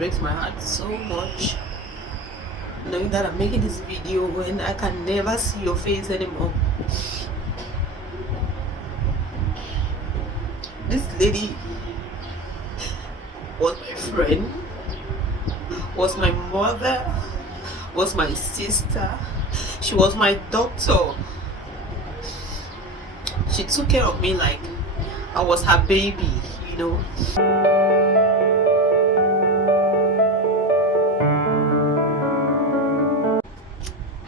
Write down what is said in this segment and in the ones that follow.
breaks my heart so much knowing that I'm making this video when I can never see your face anymore. This lady was my friend, was my mother, was my sister. She was my doctor. She took care of me like I was her baby, you know.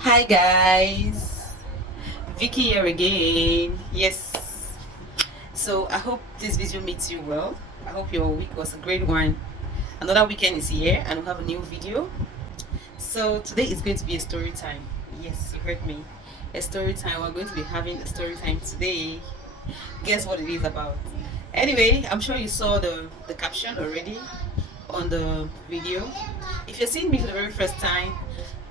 Hi guys, Vicky here again. Yes, so I hope this video meets you well. I hope your week was a great one. Another weekend is here and we have a new video. So today is going to be a story time. Yes, you heard me, a story time. We're going to be having a story time today. Guess what it is about? Anyway, I'm sure you saw the caption already on the video. If you're seeing me for the very first time,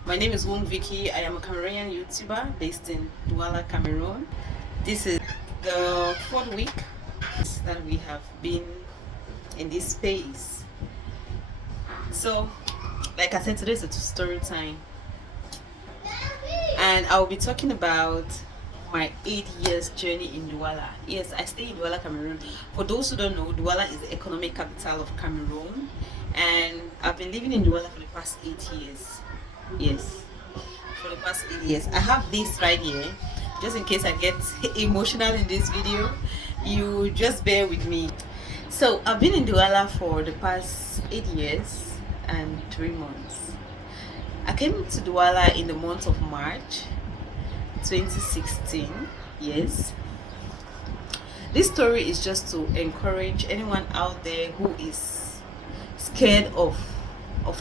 my name is Vicky. I am a Cameroonian YouTuber based in Douala, Cameroon. This is the 4th week that we have been in this space. So, like I said, today is a story time, and I'll be talking about my 8 years journey in Douala. Yes, I stay in Douala, Cameroon. For those who don't know, Douala is the economic capital of Cameroon, and I've been living in Douala for the past 8 years. Yes, for the past 8 years. I have this right here, just in case I get emotional in this video. You just bear with me. So I've been in Douala for the past 8 years and 3 months. I came to Douala in the month of March 2016. Yes, this story is just to encourage anyone out there who is scared of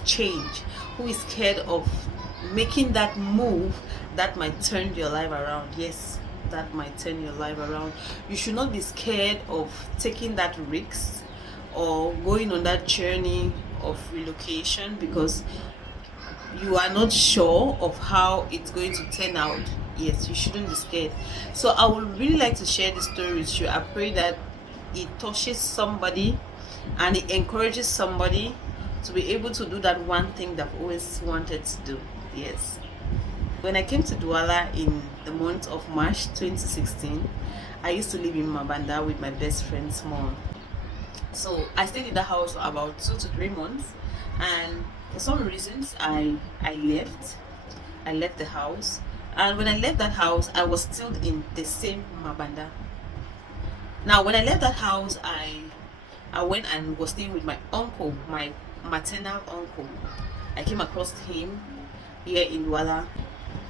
change, who is scared of making that move that might turn your life around. Yes, that might turn your life around. You should not be scared of taking that risk or going on that journey of relocation because you are not sure of how it's going to turn out. Yes, you shouldn't be scared. So I would really like to share this story with you. I pray that it touches somebody and it encourages somebody to be able to do that one thing that I've always wanted to do. Yes, when I came to Douala in the month of March 2016, I used to live in Mabanda with my best friend's mom. So I stayed in the house for about 2 to 3 months, and for some reasons I left the house. And when I left that house, I was still in the same Mabanda. Now when I left that house, I went and was staying with my uncle, my maternal uncle. I came across him here in Douala.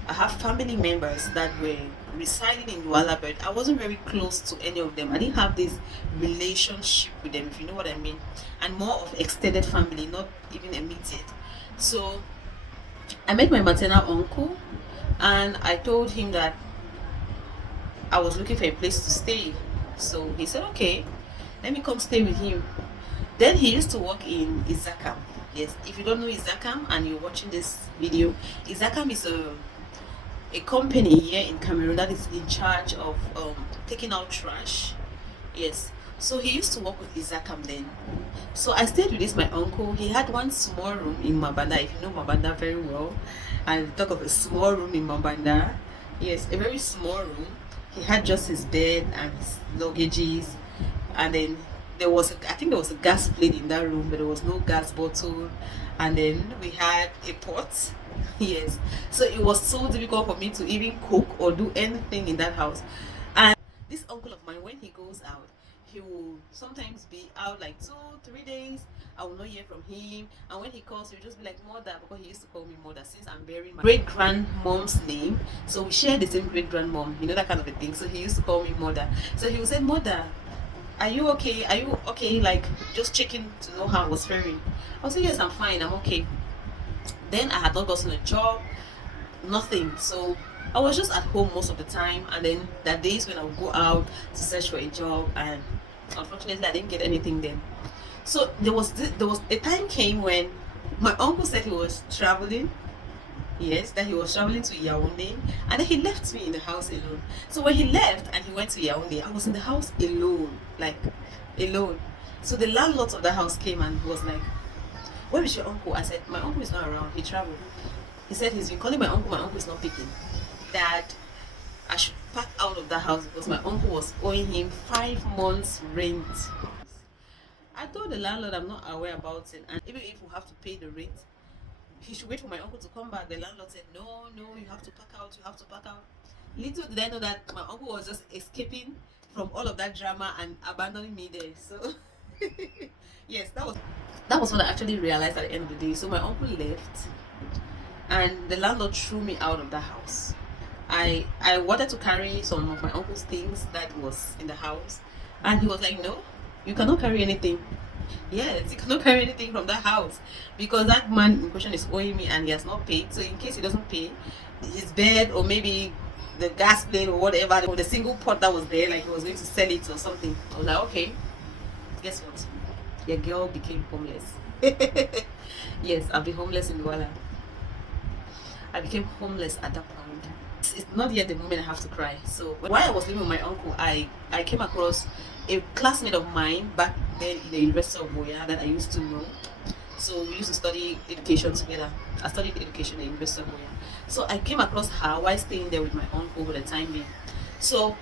I have family members that were residing in Douala, but I wasn't very close to any of them. I didn't have this relationship with them, if you know what I mean, and more of extended family, not even immediate. So I met my maternal uncle and I told him that I was looking for a place to stay. So he said, okay, let me come stay with him. Then he used to work in Izakam. Yes, if you don't know Izakam and you're watching this video, Izakam is a company here in Cameroon that is in charge of taking out trash. Yes, so he used to work with Izakam then. So I stayed with this my uncle. He had one small room in Mabanda, if you know Mabanda very well. And talk of a small room in Mabanda. Yes, a very small room. He had just his bed and his luggages, and then I think there was a gas plate in that room, but there was no gas bottle, and then we had a pot. Yes, so it was so difficult for me to even cook or do anything in that house. And this uncle of mine, when he goes out, he will sometimes be out like 2-3 days. I will not hear from him, and when he calls, he'll just be like mother, because he used to call me mother since I'm bearing my great grandmom's name. So we share the same great grandmom, you know, that kind of a thing. So he used to call me mother. So he would say, mother, are you okay? Are you okay? Like just checking to know how I was faring. I would say, yes, I'm fine, I'm okay. Then I had not gotten a job, nothing. So I was just at home most of the time, and then there are days when I would go out to search for a job, and unfortunately I didn't get anything then. So there was a time came when my uncle said he was traveling. Yes, that he was traveling to Yaoundé, and then he left me in the house alone. So when he left and he went to Yaoundé, I was in the house alone, like alone. So the landlord of the house came and was like, Where is your uncle? I said, my uncle is not around. He traveled. He said he's been calling my uncle. My uncle is not picking. Dad, I should pack out of that house because my uncle was owing him 5 months rent. I told the landlord I'm not aware about it, and even if we have to pay the rent, he should wait for my uncle to come back. The landlord said, no, you have to pack out, you have to pack out. Little did I know that my uncle was just escaping from all of that drama and abandoning me there. So yes, that was what I actually realized at the end of the day. So my uncle left and the landlord threw me out of the house. I wanted to carry some of my uncle's things that was in the house, and he was like, no, you cannot carry anything. Yes, you cannot carry anything from that house because that man in question is owing me and he has not paid. So in case he doesn't pay, his bed or maybe the gas plate or whatever, or the single pot that was there, like he was going to sell it or something. I was like, okay, guess what? Your girl became homeless. Yes, I've been homeless in Douala. I became homeless at that point. It's not yet the moment I have to cry. So while I was living with my uncle, I came across a classmate of mine back then in the University of Boya that I used to know. So we used to study education together. I studied education at the University of Boya. So I came across her while staying there with my uncle for the time being. So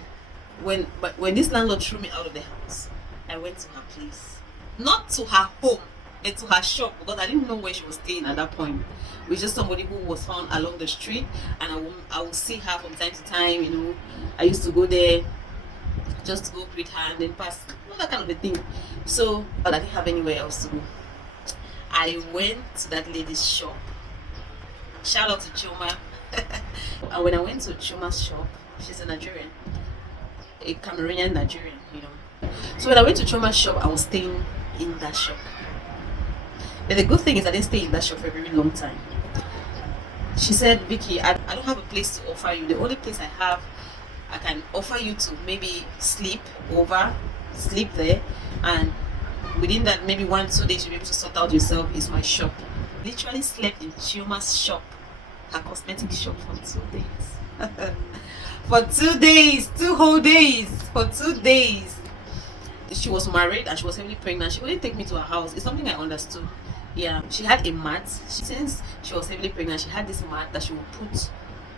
when this landlord threw me out of the house, I went to her place. Not to her home, but to her shop because I didn't know where she was staying at that point. With just somebody who was found along the street, and I would see her from time to time. You know, I used to go there just to go greet her and then pass, you know, that kind of a thing. So, but I didn't have anywhere else to go. I went to that lady's shop. Shout out to Choma. And when I went to Choma's shop, she's a Nigerian, a Cameroonian Nigerian, you know. So when I went to Choma's shop, I was staying in that shop. But the good thing is I didn't stay in that shop for a very long time. She said, Vicky, I don't have a place to offer you. The only place I can offer you to maybe sleep there, and within that maybe 1-2 days you'll be able to sort out yourself is my shop. Literally slept in Chioma's shop, her cosmetic shop, for 2 days. For 2 days, 2 whole days, for 2 days. She was married and she was heavily pregnant. She wouldn't take me to her house. It's something I understood. Yeah, she had a mat. Since she was heavily pregnant, she had this mat that she would put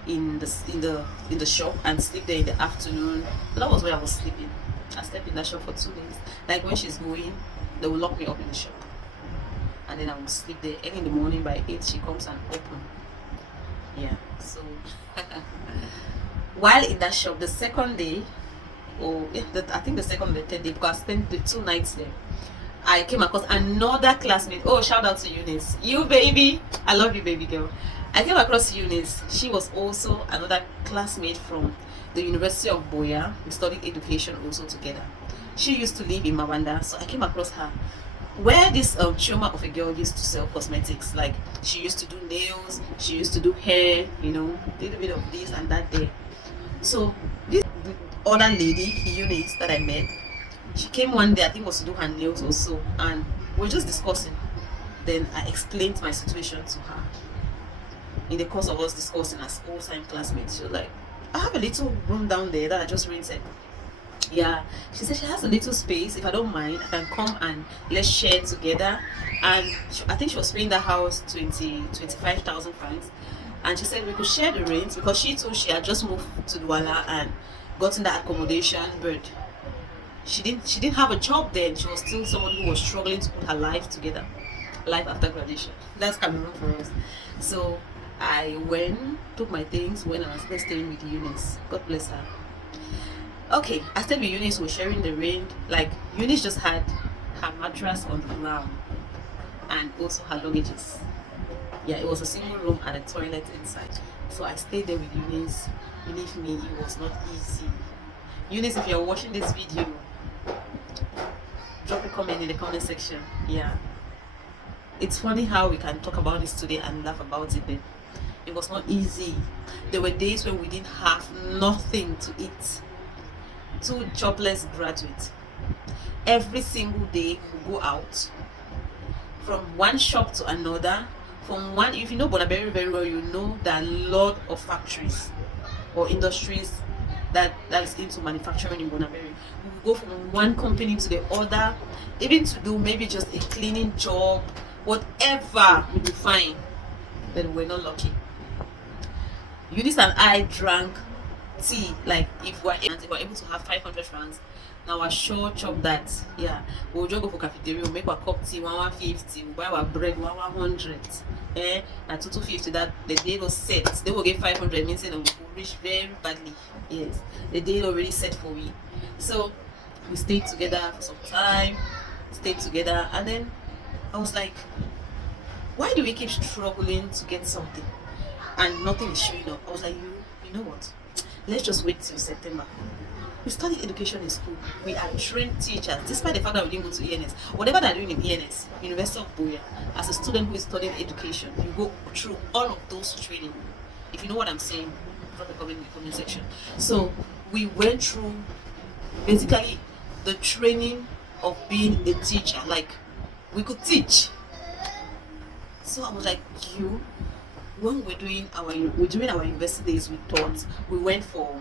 in the shop and sleep there in the afternoon. So that was where I was sleeping. I slept in that shop for 2 days. Like when she's going, they will lock me up in the shop, and then I will sleep there. Early in the morning by 8, she comes and open. Yeah. So while in that shop, the second day, I think the second or the third day, because I spent the 2 nights there, I came across another classmate. Oh, shout out to Eunice. You baby. I love you, baby girl. I came across Eunice. She was also another classmate from the University of Boya. We studied education also together. She used to live in Mawanda, so I came across her. Where this Chioma of a girl used to sell cosmetics. Like she used to do nails, she used to do hair, you know, a little bit of this and that there. So this other lady, Eunice, that I met, she came one day, I think it was to do her nails or so, and we were just discussing. Then I explained my situation to her. In the course of us discussing as old-time classmates, she was like, I have a little room down there that I just rented. Yeah, she said she has a little space. If I don't mind, I can come and let's share together. And I think she was paying the house 25,000 francs. And she said we could share the rent because she too, she had just moved to Douala and gotten that accommodation, but she didn't have a job then. She was still someone who was struggling to put her life together, life after graduation. That's Cameroon for us. So I went, took my things, went and I started staying with Eunice. God bless her. Okay, I stayed with Eunice. We're sharing the rent. Like Eunice just had her mattress on the ground and also her luggages. Yeah, it was a single room and a toilet inside. So I stayed there with Eunice. Believe me, it was not easy. Eunice, if you're watching this video, drop a comment in the comment section. Yeah, it's funny how we can talk about this today and laugh about it, but it was not easy. There were days when we didn't have nothing to eat. 2 jobless graduates. Every single day we go out from one shop to another. From one, if you know Bonaberi very well, you know that a lot of factories or industries that is into manufacturing in Bonaberi. We will go from one company to the other, even to do maybe just a cleaning job whatever we will find. But we're not lucky. Eunice and I drank tea. Like if we're able to have 500 francs, now I sure chop that. Yeah, we'll just go for cafeteria, we'll make our cup tea 150, we'll buy our bread 100. And 250 that the day was set. They will get 500 means that we will reach very badly. Yes, the day already set for me. So we stayed together for some time, stayed together, and then I was like, why do we keep struggling to get something and nothing is showing up? I was like, you know what? Let's just wait till September. We studied education in school. We are trained teachers, despite the fact that we didn't go to ENS. Whatever they're doing in ENS, University of Boya, as a student who is studying education, you go through all of those training. If you know what I'm saying, drop a comment in the comment section. So we went through basically the training of being a teacher. Like we could teach. So I was like, when we're doing our university days, we taught. We went for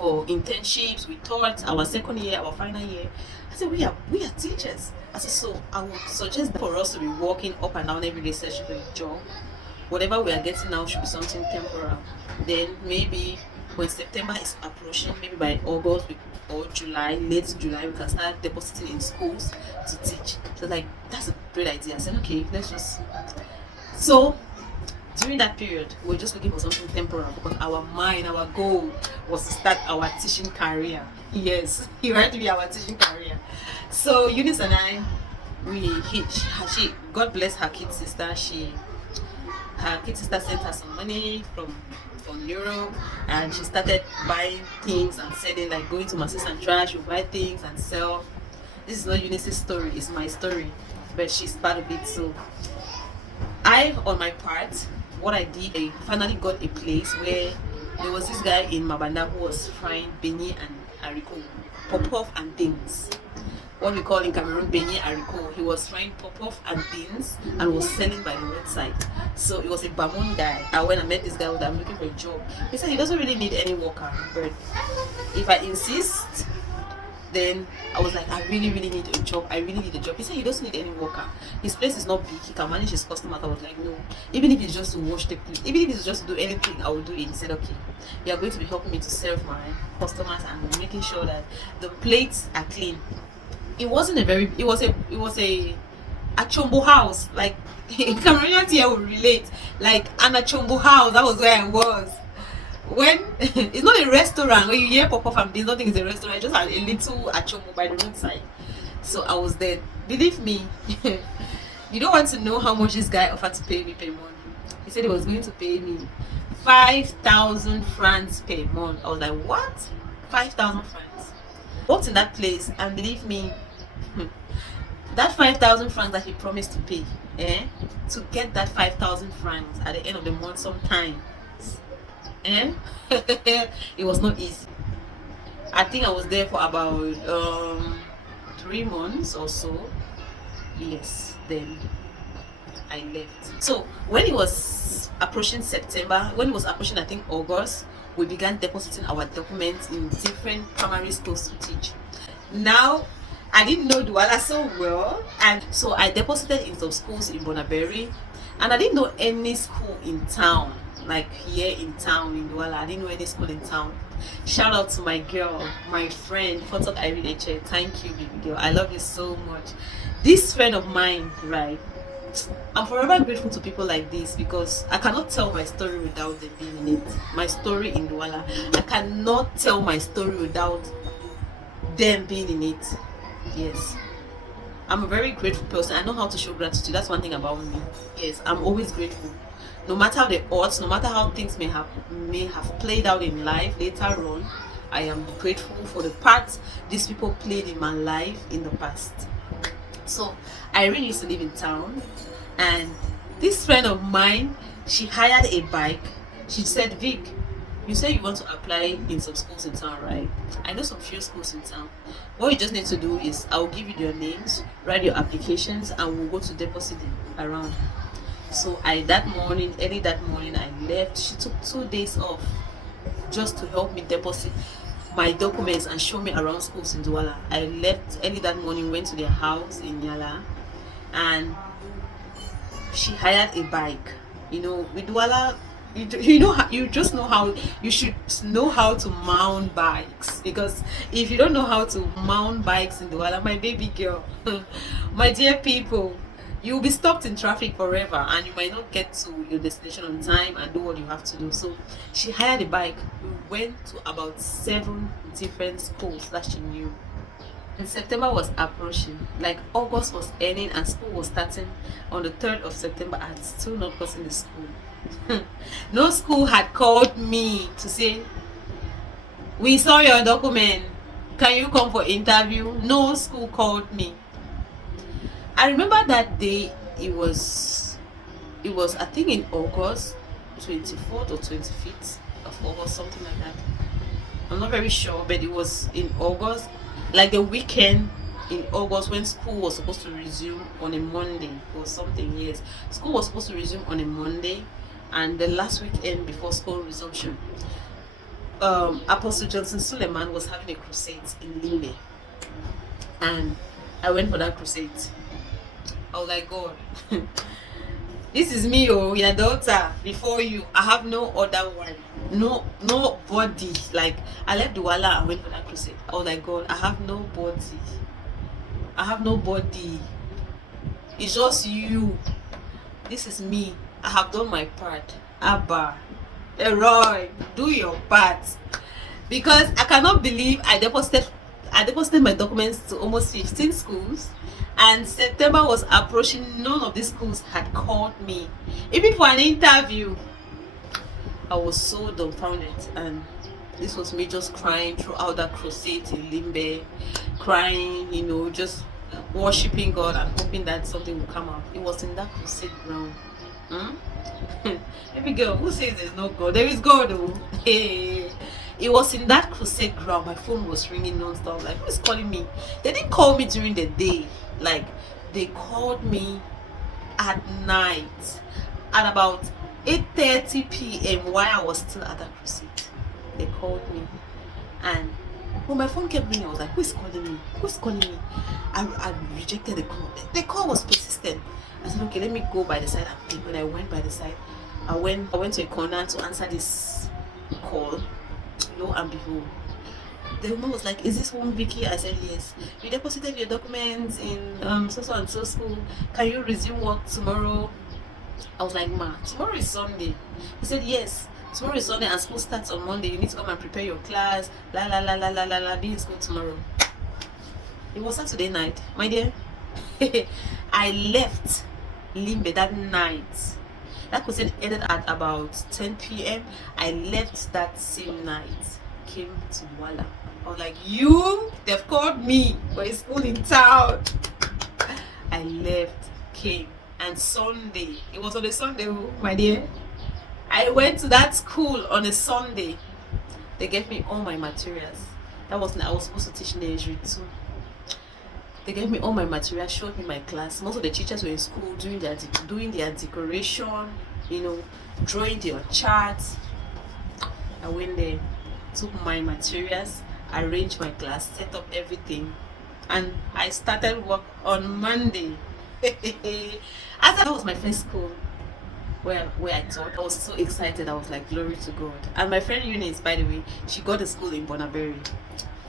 internships. We taught our second year, our final year. I said we are teachers. I said, so I would suggest for us to be walking up and down every day searching for a job. Whatever we are getting now should be something temporal. Then maybe when September is approaching, maybe by August or July, late July, we can start depositing in schools to teach. So like that's a great idea. I said, okay, let's just. So during that period, we were just looking for something temporal because our mind, our goal was to start our teaching career. Yes, you had to be our teaching career. So Eunice and I, she, God bless her kid sister. Her kid sister sent her some money from Europe, and she started buying things and selling, like going to my sister and trash, she'll buy things and sell. This is not Eunice's story, it's my story, but she's part of it. So I, on my part, what I did, I finally got a place where there was this guy in Mabanda who was frying beignet and haricot, pop-off and things. What we call in Cameroon beignet haricot. He was frying pop-off and beans and was selling by the roadside. So it was a Bamon guy. And when I met this guy, I'm looking for a job. He said he doesn't really need any worker, but if I insist, then I was like, I really need a job. I really need a job. He said he doesn't need any worker. His place is not big. He can manage his customers. I was like, no. Even if it's just to wash the plate, even if it's just to do anything, I will do it. He said, okay, you are going to be helping me to serve my customers and making sure that the plates are clean. It wasn't a very. It was a Achombo house. Like Cameroonians here will relate. Like an Achombo house. That was where I was. When it's not a restaurant, when you hear pop-off and beans, nothing is a restaurant. I just had a little achomo by the roadside. So I was there. Believe me, you don't want to know how much this guy offered to pay me per month. He said he was going to pay me 5,000 francs per month. I was like, what? 5,000 francs? Worked in that place, and believe me, that 5,000 francs that he promised to pay, to get that 5,000 francs at the end of the month sometime. It was not easy. I think I was there for about 3 months or so. Yes, then I left. So when it was approaching September, when it was approaching I think August, we began depositing our documents in different primary schools to teach. Now I didn't know Douala so well, and so I deposited in some schools in Bonaberry, and I didn't know any school in town. Like here in town in Douala, I didn't know any school in town. Shout out to my girl, my friend, Photo Irene Eche. Thank you, baby girl. I love you so much. This friend of mine, right? I'm forever grateful to people like this because I cannot tell my story without them being in it. My story in Douala, I cannot tell my story without them being in it. Yes. I'm a very grateful person. I know how to show gratitude. That's one thing about me. Yes, I'm always grateful. No matter the odds, no matter how things may have played out in life later on, I am grateful for the part these people played in my life in the past. So I really used to live in town, and this friend of mine, she hired a bike. She said, Vic, you say you want to apply in some schools in town, right? I know some few schools in town. What you just need to do is I'll give you their names, write your applications, and we'll go to deposit them around. So early that morning, I left. She took 2 days off just to help me deposit my documents and show me around schools in Douala. I left early that morning, went to their house in Yala, and she hired a bike. With Douala, you know you just know how you should know how to mount bikes, because if you don't know how to mount bikes in Douala, my baby girl, my dear people, you'll be stopped in traffic forever and you might not get to your destination on time and do what you have to do. So she hired a bike. We went to about 7 different schools that she knew. And September was approaching, like August was ending and school was starting on the 3rd of September. I had still not gotten the school. No school had called me to say, we saw your document, can you come for interview? No school called me. I remember that day. It was I think in August 24th or 25th of August, something like that. I'm not very sure, but it was in August, like the weekend in August, when school was supposed to resume on a Monday or something. Yes, school was supposed to resume on a Monday, and the last weekend before school resumption, Apostle Johnson Suleiman was having a crusade in Limbe, and I went for that crusade. I was like, God, this is me, oh, your daughter before you. I have no other one. Nobody. Like, I left Douala and went for that crusade. I was like, God, I have nobody. I have nobody. It's just you. This is me. I have done my part. Abba, Roy, do your part. Because I cannot believe I deposited my documents to almost 15 schools, and September was approaching. None of these schools had called me, even for an interview. I was so dumbfounded, and this was me just crying throughout that crusade in Limbe, crying, just worshiping God and hoping that something would come out. It was in that crusade ground. Every girl who says there's no God, there is God, oh. Hey. It was in that crusade ground. My phone was ringing non-stop. Like, who is calling me? They didn't call me during the day. Like, they called me at night at about 8:30 p.m. while I was still at that crusade. They called me, and when my phone kept ringing, I was like, who is calling me? Who's calling me? I rejected the call. The call was persistent. I said, okay, let me go by the side and pick. When I went by the side, I went to a corner to answer this call. Lo and behold, the woman was like, is this one Vicky? I said, yes. You deposited your documents in so and so school. Can you resume work tomorrow? I was like, ma, tomorrow is Sunday. He said, yes, tomorrow is Sunday and school starts on Monday. You need to come and prepare your class. La la la la la la la. Be in school tomorrow. It was Saturday night, my dear. I left Limbe that night. That question ended at about 10 p.m. I left that same night, came to Douala. I was like, they've called me for a school in town. I left, came, and Sunday, it was on a Sunday, my dear. I went to that school on a Sunday. They gave me all my materials. I was supposed to teach nursery too. They gave me all my materials, showed me my class. Most of the teachers were in school doing their decoration, drawing their charts. I went there, took my materials, arranged my class, set up everything, and I started work on Monday. That was my first school where I taught. I was so excited. I was like, glory to God. And my friend Eunice, by the way, she got a school in Bonaberry.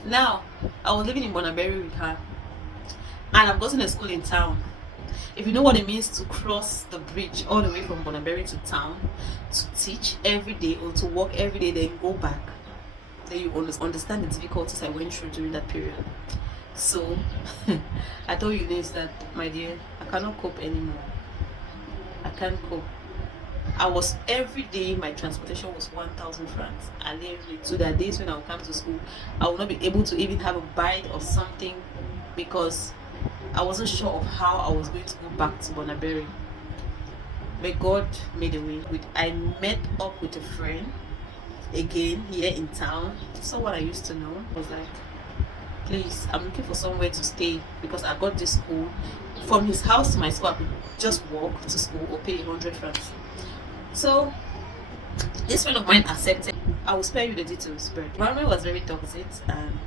Now, I was living in Bonaberry with her, and I've gotten a school in town. If you know what it means to cross the bridge all the way from Bonaberry to town to teach every day or to work every day, then go back, then you understand the difficulties I went through during that period. So I told Eunice that, my dear, I cannot cope anymore. I can't cope. Every day my transportation was 1,000 francs. So there are days when I will come to school, I will not be able to even have a bite of something because I wasn't sure of how I was going to go back to Bonaberry. But God made a way. I met up with a friend again here in town. Someone I used to know was like, please, I'm looking for somewhere to stay because I got this school. From his house to my school, I could just walk to school or pay 100 francs. So this friend of mine accepted. I will spare you the details, but environment was very toxic, and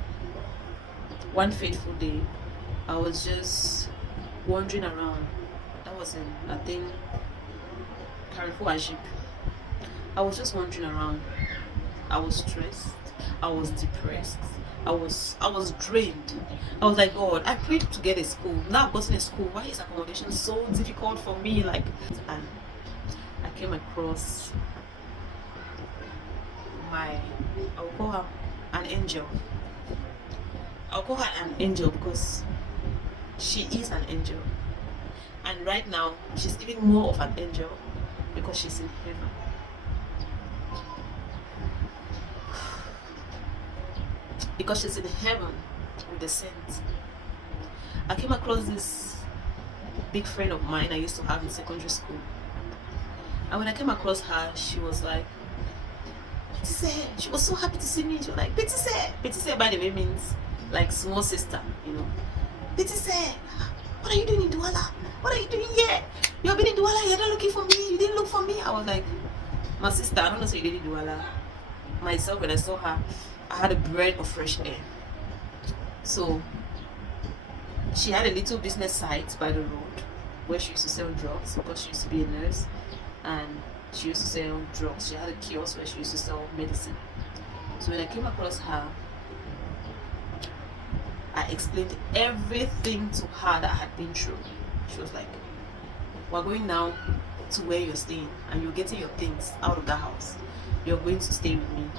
one fateful day I was just wandering around. That was in, I think, Carrefour Ajib. I was just wandering around. I was stressed. I was depressed. I was drained. I was like, God, I prayed to get a school. Now I've gotten a school. Why is accommodation so difficult for me? Like, and I came across my, I'll call her an angel. I'll call her an angel because she is an angel. And right now, she's even more of an angel because she's in heaven. Because she's in heaven with the saints. I came across this big friend of mine I used to have in secondary school. And when I came across her, she was like, Petise. She was so happy to see me. She was like, Petise. Petise, by the way, means like small sister, you know. Petise, what are you doing in Douala? What are you doing here? You have been in Douala, you're not looking for me. You didn't look for me. I was like, my sister, I don't know so you did in Douala. Myself, when I saw her, I had a breath of fresh air. So she had a little business site by the road where she used to sell drugs because she used to be a nurse, and she used to sell drugs. She had a kiosk where she used to sell medicine. So when I came across her, I explained everything to her that I had been through. She was like, we're going now to where you're staying and you're getting your things out of that house. You're going to stay with me.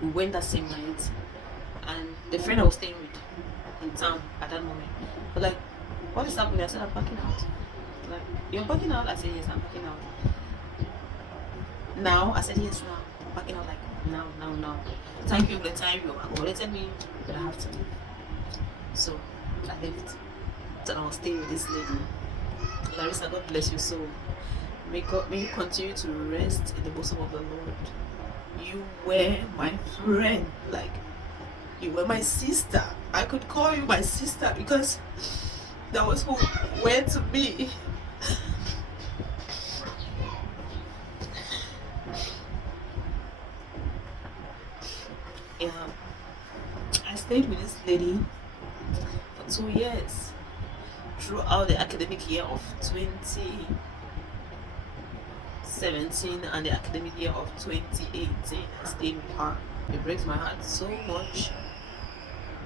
We went that same night, and the friend I was staying with in town at that moment was like, what is happening? I said, I'm packing out. Like, you're packing out? I said, yes, I'm packing out. Now? I said, yes, now. I'm packing out, like, now. Thank you for the time you accommodated me, but I have to leave. So I left. So I was staying with this lady. Larissa, God bless you so. May you continue to rest in the bosom of the Lord. You were my friend. Like, you were my sister. I could call you my sister because that was who you were to me. Yeah. I stayed with this lady for 2 years. Throughout the academic year of 2017 and the academic year of 2018, I stayed with her. It breaks my heart so much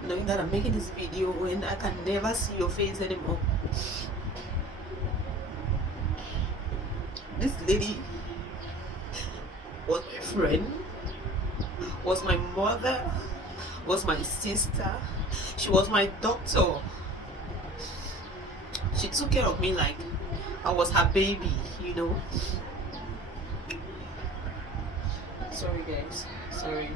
knowing that I'm making this video when I can never see your face anymore. This lady was my friend, was my mother, was my sister. She was my doctor. She took care of me like I was her baby, you know. Sorry guys, sorry.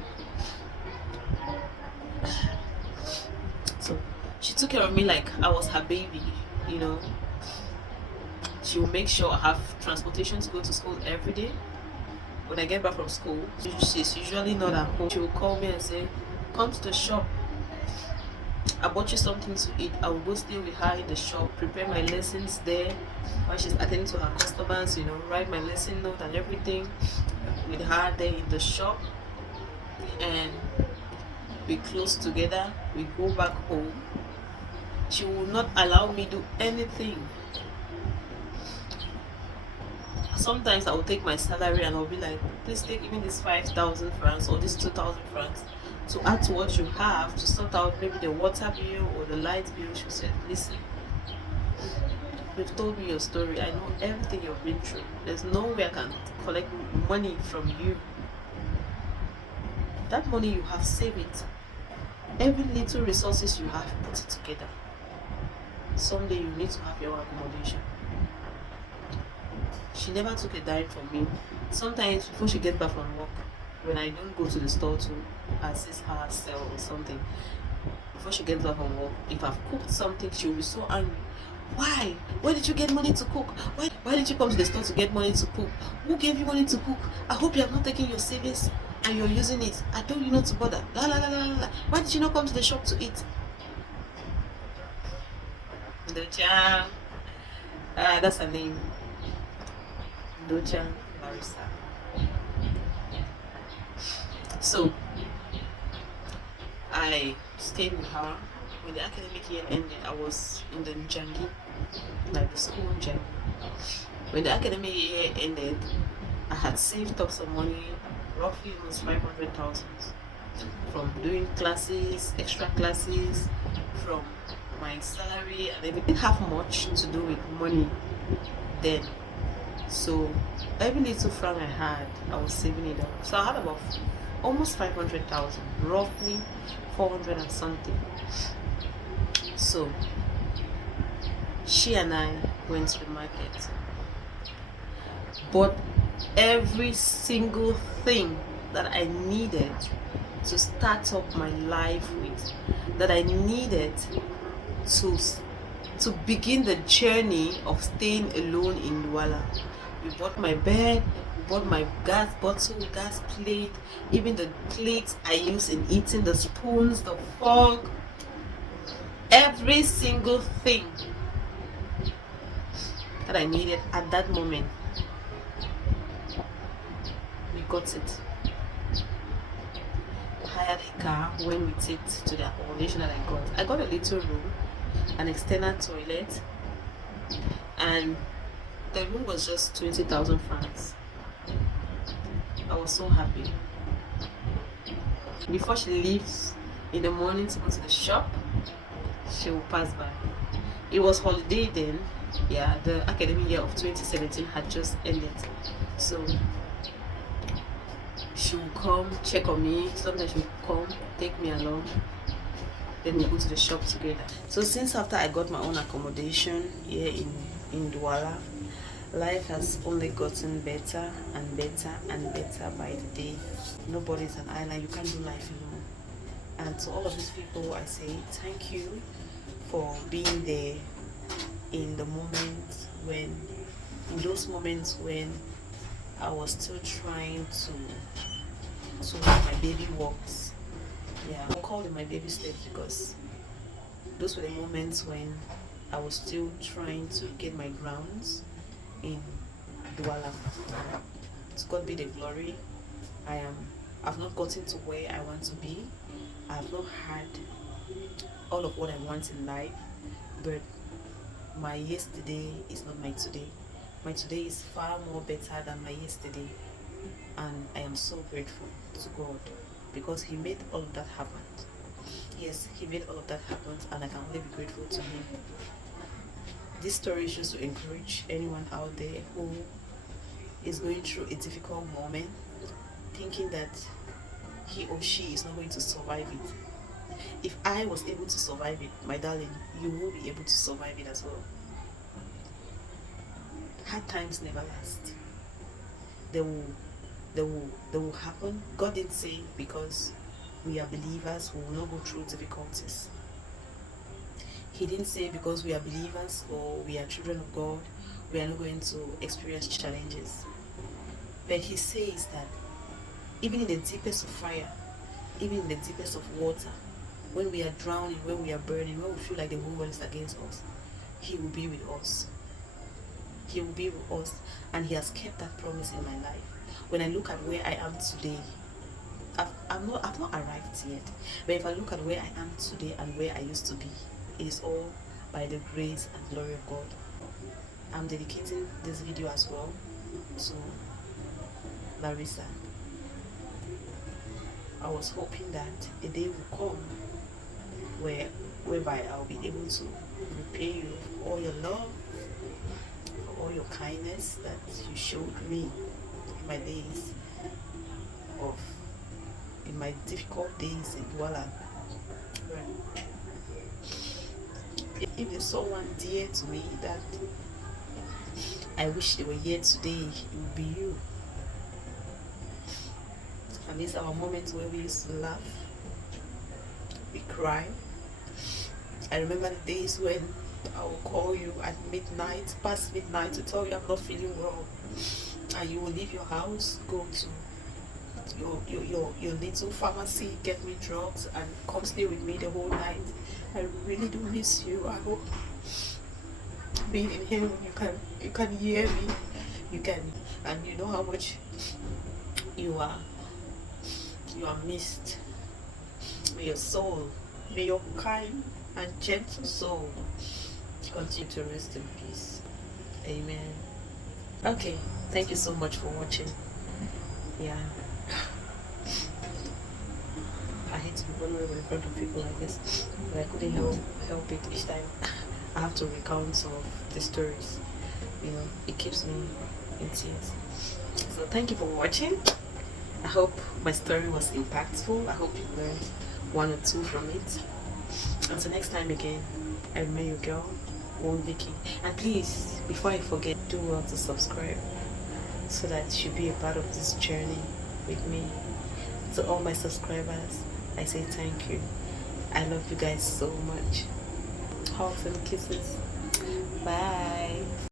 So she took care of me like I was her baby, you know. She will make sure I have transportation to go to school every day. When I get back from school, she's usually not at home. She will call me and say, come to the shop. I bought you something to eat. I will go stay with her in the shop, prepare my lessons there while she's attending to her customers, you know, write my lesson note and everything with her there in the shop. And we close together, we go back home. She will not allow me do anything. Sometimes I will take my salary and I'll be like, please take even this 5,000 francs or this 2,000 francs to add to what you have to sort out maybe the water bill or the light bill. She said, listen, you've told me your story. I know everything you've been through. There's no way I can collect money from you. That money you have, save it. Every little resources you have, put it together. Someday you need to have your accommodation. She never took a dime from me. Sometimes before she gets back from work, when I don't go to the store to assist her sell or something, before she gets back from work, if I've cooked something, she'll be so angry. Why? Where did you get money to cook? Why did you come to the store to get money to cook? Who gave you money to cook? I hope you have not taken your savings and you're using it. I told you not to bother. La la la la la. Why did you not come to the shop to eat? Doja. That's her name. Doja Larissa. So I stayed with her. When the academic year ended, I was in the Njangi like the school journey. When the academic year ended, I had saved up some money, roughly almost 500,000, from doing classes, extra classes, from my salary, and I didn't have much to do with money then. So every little franc I had, I was saving it up. So I had about almost 500,000, roughly 400 and something. So she and I went to the market, bought every single thing that I needed to start up my life with, that I needed to begin the journey of staying alone in Douala. We bought my bed, we bought my gas bottle, gas plate, even the plates I use in eating, the spoons, the fork, every single thing that I needed at that moment. We got it. Hired a car, went with it to the accommodation that I got. I got a little room, an external toilet, and the room was just 20,000 francs. I was so happy. Before she leaves in the morning to go to the shop, she will pass by. It was holiday then. Yeah, the academic year of 2017 had just ended. So she will come check on me. Sometimes she will come, take me along. Then we go to the shop together. So since after I got my own accommodation here in Douala, life has only gotten better and better and better by the day. Nobody's an island. You can't do life alone. And to all of these people, I say thank you for being there in the moment in those moments when I was still trying to make my baby walks. Yeah, I'll call them my baby steps because those were the moments when I was still trying to get my grounds in Douala. To God be the glory. I've not gotten to where I want to be. I have not had all of what I want in life, but my yesterday is not my today. My today is far more better than my yesterday, and I am so grateful to God because He made all of that happen. Yes, He made all of that happen, and I can only be grateful to Him. This story is just to encourage anyone out there who is going through a difficult moment, thinking that he or she is not going to survive it. If I was able to survive it, my darling, you will be able to survive it as well. Hard times never last. They will happen. God didn't say because we are believers we will not go through difficulties. He didn't say because we are believers or we are children of God, we are not going to experience challenges. But He says that even in the deepest of fire, even in the deepest of water, when we are drowning, when we are burning, when we feel like the whole world is against us, He will be with us. He will be with us, and He has kept that promise in my life. When I look at where I am today, I've not arrived yet. But if I look at where I am today and where I used to be, it is all by the grace and glory of God. I'm dedicating this video as well to Larissa. I was hoping that a day will come whereby I'll be able to repay you for all your love, for all your kindness that you showed me in my days in my difficult days in Douala. If there's someone dear to me that I wish they were here today, it would be you. And these are our moments where we used to laugh, we cry. I remember the days when I will call you at midnight, past midnight, to tell you I'm not feeling well, and you will leave your house, go to your little pharmacy, get me drugs, and come stay with me the whole night. I really do miss you. I hope being in here you can hear me, and you know how much you are missed. May your kind and gentle soul continue to rest in peace. Amen. Okay, thank you so much for watching. Yeah, I hate to be vulnerable in front of people like this, but I couldn't help it each time. I have to recount some of the stories. You know, it keeps me in tears. So thank you for watching. I hope my story was impactful. I hope you learned one or two from it. Until next time again, I remain your girl, One Vicky. And please, before I forget, do well to subscribe so that you be a part of this journey with me. To all my subscribers, I say thank you. I love you guys so much. Hugs and kisses. Bye.